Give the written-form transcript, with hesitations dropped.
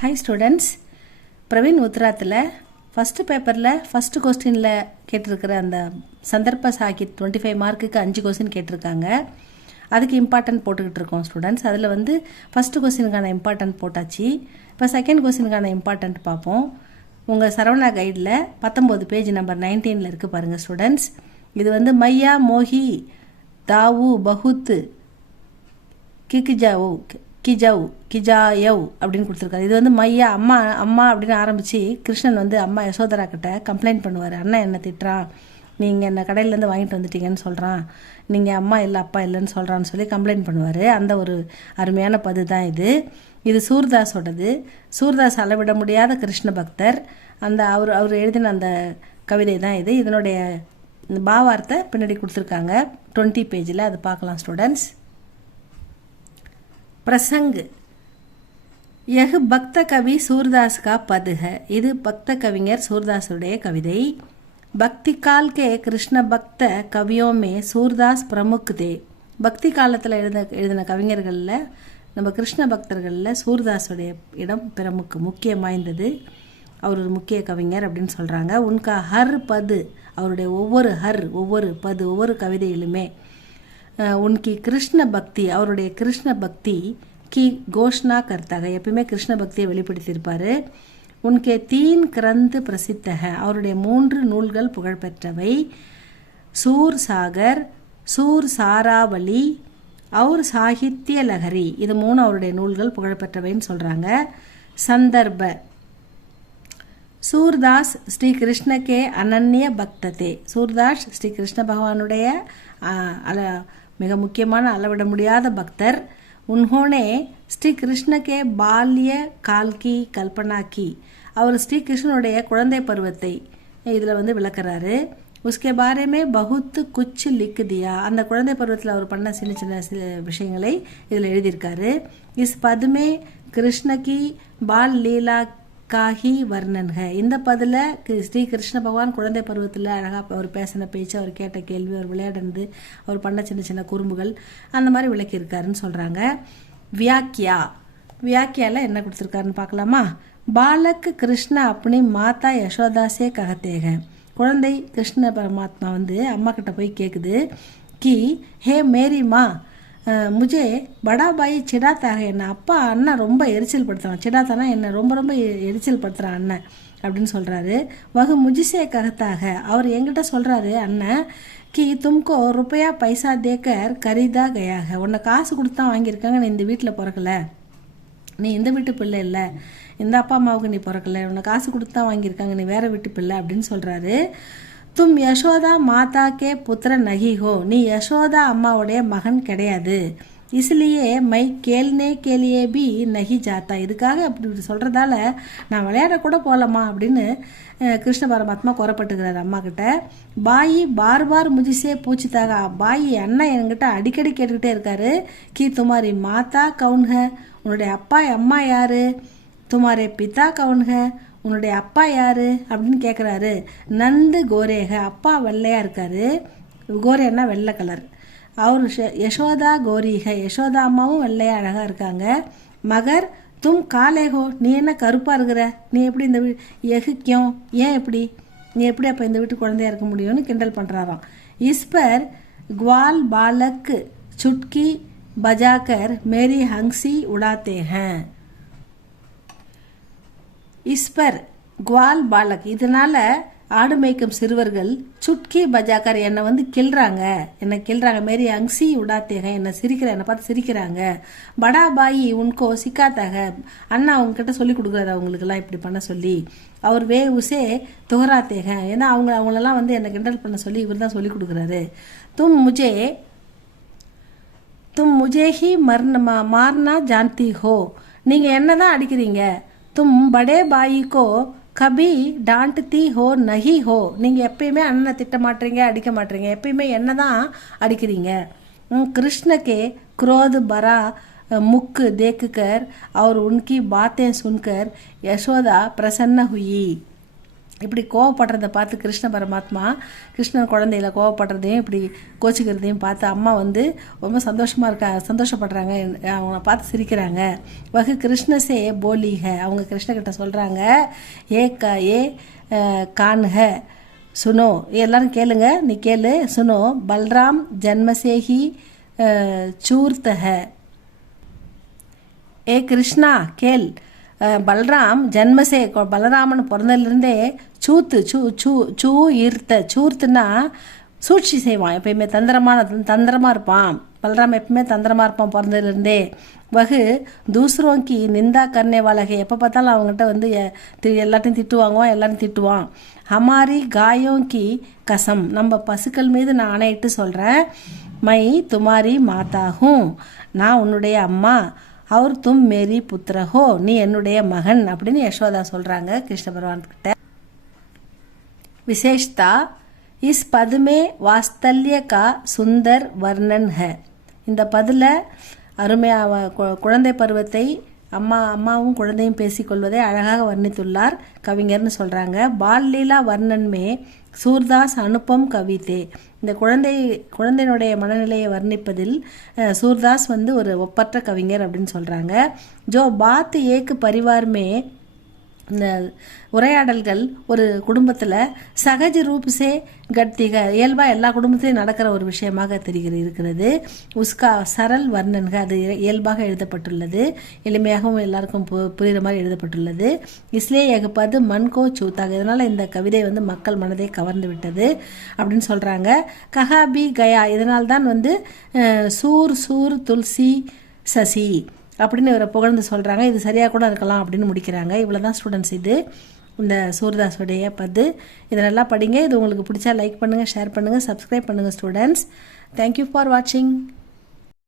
Hi students, Praveen உத்ராத்தில் first பேப்பரில் first கொஸ்டினில் கேட்டிருக்கிற அந்த சந்தர்ப்ப சாகித் 25 மார்க்குக்கு 5 கொஸ்டின் கேட்டிருக்காங்க. அதுக்கு இம்பார்ட்டன்ட் போட்டுக்கிட்டு இருக்கோம் ஸ்டூடெண்ட்ஸ். அதில் வந்து ஃபஸ்ட்டு கொஸ்டினுக்கான இம்பார்ட்டன்ட் போட்டாச்சு. இப்போ செகண்ட் கொஸ்டினுக்கான இம்பார்ட்டன்ட் பார்ப்போம். உங்கள் சரவணா கைடில் 19 பேஜ் நம்பர் 19 இருக்குது பாருங்கள் ஸ்டூடெண்ட்ஸ். இது வந்து மையா மோஹி தாவு பகுத் கிஜாயவ் அப்படின்னு கொடுத்துருக்காரு. இது வந்து மையா அம்மா அம்மா அப்படின்னு ஆரம்பித்து கிருஷ்ணன் வந்து அம்மா யசோதரா கிட்ட கம்ப்ளைண்ட் பண்ணுவார். அண்ணன் என்ன திட்டுறான், நீங்கள் என்ன கடையிலேருந்து வாங்கிட்டு வந்துட்டீங்கன்னு சொல்கிறான், நீங்கள் அம்மா இல்லை அப்பா இல்லைன்னு சொல்கிறான்னு சொல்லி கம்ப்ளைண்ட் பண்ணுவார். அந்த ஒரு அருமையான பது தான் இது. இது சூர்தாஸோடது. சூர்தாஸ் அளவிட முடியாத கிருஷ்ண பக்தர். அந்த அவர் எழுதின அந்த கவிதை தான் இது. இதனுடைய பாவார்த்தை பின்னாடி கொடுத்துருக்காங்க 20 பேஜில். அதை பார்க்கலாம் ஸ்டூடெண்ட்ஸ். प्रसंग यह भक्त कवि सूरदास का पद है. இது பக்த கவிஞர் சூர்தாஸுடைய கவிதை. பக்தி கால் கே கிருஷ்ண பக்த கவியோं में सूरदास प्रमुख थे. பக்தி காலத்தில் எழுதின கவிஞர்களில் நம்ம கிருஷ்ண பக்தர்களில் சூர்தாஸுடைய இடம் முக்கியம் வாய்ந்தது. அவர் ஒரு முக்கிய கவிஞர் அப்படின்னு சொல்கிறாங்க. உன்கா ஹர் பது, அவருடைய ஒவ்வொரு கவிதையிலுமே உன்கி கிருஷ்ண பக்தி, அவருடைய கிருஷ்ண பக்தி கி கோஷ்னா கர்த்தாக, எப்பயுமே கிருஷ்ண பக்தியை வெளிப்படுத்தியிருப்பார். உன்கே 3 கிரந்த் பிரசித்தக, அவருடைய 3 நூல்கள் புகழ்பெற்றவை. சூர் சாகர், சூர் சாராவளி, அவர் சாகித்ய லஹரி, இது 3 அவருடைய நூல்கள் புகழ்பெற்றவைன்னு சொல்கிறாங்க. சந்தர்ப்ப சூர்தாஸ் ஸ்ரீ கிருஷ்ணக்கே அனன்ய பக்ததே. சூர்தாஸ் ஸ்ரீ கிருஷ்ண பகவானுடைய மிக முக்கியமான அளவிட முடியாத பக்தர். உன்ஹோனே ஸ்ரீ கிருஷ்ணக்கே பால்ய கால்கி கல்பனாக்கி, அவர் ஸ்ரீ கிருஷ்ணனுடைய குழந்தை பருவத்தை இதில் வந்து விளக்குறாரு. உஸ்கே பாரேமே பகுத் குச் லிக் தியா, அந்த குழந்தை பருவத்தில் அவர் பண்ண சின்ன விஷயங்களை இதில் எழுதியிருக்காரு. இஸ் பதுமே கிருஷ்ணகி பால் லீலா காஹி வர்ணன்க, இந்த பதில் ஸ்ரீ கிருஷ்ண பகவான் குழந்தை பருவத்தில் அழகாக அவர் பேசின பேச்சு, அவர் கேட்ட கேள்வி, அவர் விளையாடுறது, அவர் பண்ண சின்ன குறும்புகள், அந்த மாதிரி விளக்கியிருக்காருன்னு சொல்கிறாங்க. வியாக்கியாவில் என்ன கொடுத்துருக்காருன்னு பார்க்கலாமா. பாலக் கிருஷ்ண அப்படி மாதா யசோதாசே ககத்தேக, குழந்தை கிருஷ்ண பரமாத்மா வந்து அம்மா கிட்ட போய் கேட்குது. கி ஹே மேரி மா முஜே படா பாய் சிடாத்தாக, என்ன அப்பா அண்ணன் ரொம்ப எரிச்சல் படுத்துறான். சிடாத்தானா என்ன ரொம்ப எரிச்சல் படுத்துறான் அண்ணன் அப்படின்னு சொல்கிறாரு. வகு முஜிசே ககத்தாக, அவர் என்கிட்ட சொல்கிறாரு அண்ணன், கி தும்கோ ரூபாயா பைசா தேக்கர் கரிதா கயாக, உன்னை காசு கொடுத்து தான் வாங்கியிருக்காங்க, நீ இந்த வீட்டில் பிறக்கல, நீ இந்த வீட்டு பிள்ளை இல்லை, இந்த அப்பா அம்மாவுக்கு நீ பிறக்கல, உன்னை காசு கொடுத்து தான் வாங்கியிருக்காங்க, நீ வேறு வீட்டு பிள்ளை அப்படின்னு சொல்கிறாரு. தும் யசோதா மாதா கே புத்திர நகி ஹோ, நீ யசோதா அம்மாவுடைய மகன் கிடையாது. இஸ்லியே மை கேள்னே கேலியே பி நகி ஜாத்தா, இதுக்காக அப்படி சொல்கிறதால நான் விளையாட கூட போகலாமா அப்படின்னு கிருஷ்ண பரமாத்மா குறப்பட்டுக்கிறார் அம்மா கிட்ட. பாயி பார் முஜிசே பூச்சித்தாக, பாயி அண்ணன் என்கிட்ட அடிக்கடி கேட்டுக்கிட்டே இருக்காரு. கி துமாரி மாதா கவுன்க, உன்னுடைய அப்பா அம்மா யாரு, துமாரே பிதா கவுன்க, உன்னுடைய அப்பா யாரு அப்படின்னு கேட்குறாரு. நந்து கோரேக, அப்பா வெள்ளையாக இருக்காரு, கோரேன்னா வெள்ளை கலர். அவர் யசோதா கோரீக, யசோதா அம்மாவும் வெள்ளையாக அழகாக இருக்காங்க. மகர் தும் காலேகோ, நீ என்ன கருப்பாக இருக்கிற, நீ எப்படி இந்த எகுக்கியம், ஏன் எப்படி, நீ எப்படி அப்போ இந்த வீட்டு குழந்தையா இருக்க முடியும்னு கிண்டல் பண்ணுறாராம். இஸ்பர் குவால் பாலக் சுட்கி பஜாக்கர் மேரி ஹங்சி உடாத்தே ஹேன். இஸ்பர் குவால் பாலக், இதனால ஆடு மேய்க்கும் சிறுவர்கள் சுட்கி பஜாக்கர், என்னை வந்து கிள்றாங்க, மேரி அங்சி உடாத்தேக, என்னை பார்த்து சிரிக்கிறாங்க. படா பாயி உன்கோ சிக்காத்தாக, அண்ணா அவங்ககிட்ட சொல்லி கொடுக்குறாரு அவங்களுக்கெல்லாம் இப்படி பண்ண சொல்லி. அவர் வே உசே துகராத்தேக, ஏன்னா அவங்களெல்லாம் வந்து என்னை கிண்டல் பண்ண சொல்லி இவர் தான் சொல்லி கொடுக்குறாரு. தும் முஜே ஹி மார்னா ஜான்தி ஹோ, நீங்கள் என்ன தான் அடிக்கிறீங்க. தும் படே பாயிக்கோ கபி டான்ட்தி ஹோ நஹி ஹோ, நீங்கள் எப்பயுமே அண்ணனை திட்ட மாட்டீங்க, அடிக்க மாட்டீங்க, எப்பயுமே என்ன தான் அடிக்கிறீங்க. கிருஷ்ணக்கே क्रोध भरा मुख देखकर और उनकी बातें सुनकर यशोदा प्रसन्न हुई. இப்படி கோவப்படுறதை பார்த்து கிருஷ்ண பரமாத்மா கிருஷ்ணன் குழந்தையில கோவப்படுறதையும் இப்படி கோச்சிக்கிறதையும் பார்த்து அம்மா வந்து ரொம்ப சந்தோஷப்படுறாங்க, அவங்கள பார்த்து சிரிக்கிறாங்க. வகு கிருஷ்ணசே போலிக, அவங்க கிருஷ்ணகிட்ட சொல்கிறாங்க, ஏ கான்ஹ சுனோ, எல்லாரும் கேளுங்க, நீ கேளு, சுனோ பல்ராம் ஜன்மசேஹி சூர்த்தக, ஏ கிருஷ்ணா கேள், பல்ராம் ஜன்மசே, பலராமன் பிறந்ததுலேருந்தே சூ ஈர்த்த, சூர்த்துனா சூழ்ச்சி செய்வான், எப்பயுமே தந்திரமாக இருப்பான். பலராம் எப்பவுமே தந்திரமாக இருப்பான் பிறந்ததுலேருந்தே. வகு தூசரோங்கி நிந்தா கர்னே வாழகை, எப்போ பார்த்தாலும் அவங்ககிட்ட வந்து எல்லாத்தையும் திட்டுவாங்குவான், எல்லாரும் திட்டுவான். ஹமாரி காயோங்கி கசம், நம்ம பசுக்கள் மீது நான் ஆணையிட்டு சொல்கிறேன், மை துமாரி மாதாகும், நான் உன்னுடைய அம்மா, அவர் தும் மேரி புத்திரஹோ, நீ என்னுடைய மகன் அப்படின்னு யசோதா சொல்கிறாங்க கிருஷ்ண பகவான்கிட்ட. விசேஷ்தா இஸ் பதுமே வாஸ்தல்ய கா சுந்தர் வர்ணன் ஹ, இந்த பதில் அருமையாக குழந்தை பருவத்தை அம்மாவும் குழந்தையும் பேசிக்கொள்வதை அழகாக வர்ணித்துள்ளார் கவிஞர்னு சொல்கிறாங்க. பால் லீலா வர்ணன்மே சூர்தாஸ் அனுப்பம் கவிதே, இந்த குழந்தையினுடைய மனநிலையை வர்ணிப்பதில் சூர்தாஸ் வந்து ஒரு ஒப்பற்ற கவிஞர் அப்படின்னு சொல்கிறாங்க. ஜோ பாத் ஏக்கு பரிவார்மே, இந்த உரையாடல்கள் ஒரு குடும்பத்தில் சகஜ ரூப்ஸே கட்திக, இயல்பாக எல்லா குடும்பத்திலையும் நடக்கிற ஒரு விஷயமாக இருக்கிறது. உஸ்கா சரல் வர்ணன்க, அது இயல்பாக எழுதப்பட்டுள்ளது, எளிமையாகவும் எல்லாருக்கும் புரிகிற மாதிரி எழுதப்பட்டுள்ளது. இஸ்லே எகப்பது மன்கோ சூத்தாக, இதனால் இந்த கவிதை வந்து மக்கள் மனதை கவர்ந்து விட்டது அப்படின்னு சொல்கிறாங்க. கஹாபி கயா, இதனால்தான் வந்து சூர் துல்சி சசி அப்படின்னு இவரை புகழ்ந்து சொல்கிறாங்க. இது சரியாக கூட இருக்கலாம் அப்படின்னு முடிக்கிறாங்க. இவ்வளோ தான் ஸ்டூடெண்ட்ஸ் இது இந்த சூர்தாஸுடைய பது. இதை நல்லா படிங்க. இது உங்களுக்கு பிடிச்சா லைக் பண்ணுங்கள், ஷேர் பண்ணுங்கள், சப்ஸ்கிரைப் பண்ணுங்கள் ஸ்டூடெண்ட்ஸ். தேங்க்யூ ஃபார் வாட்சிங்.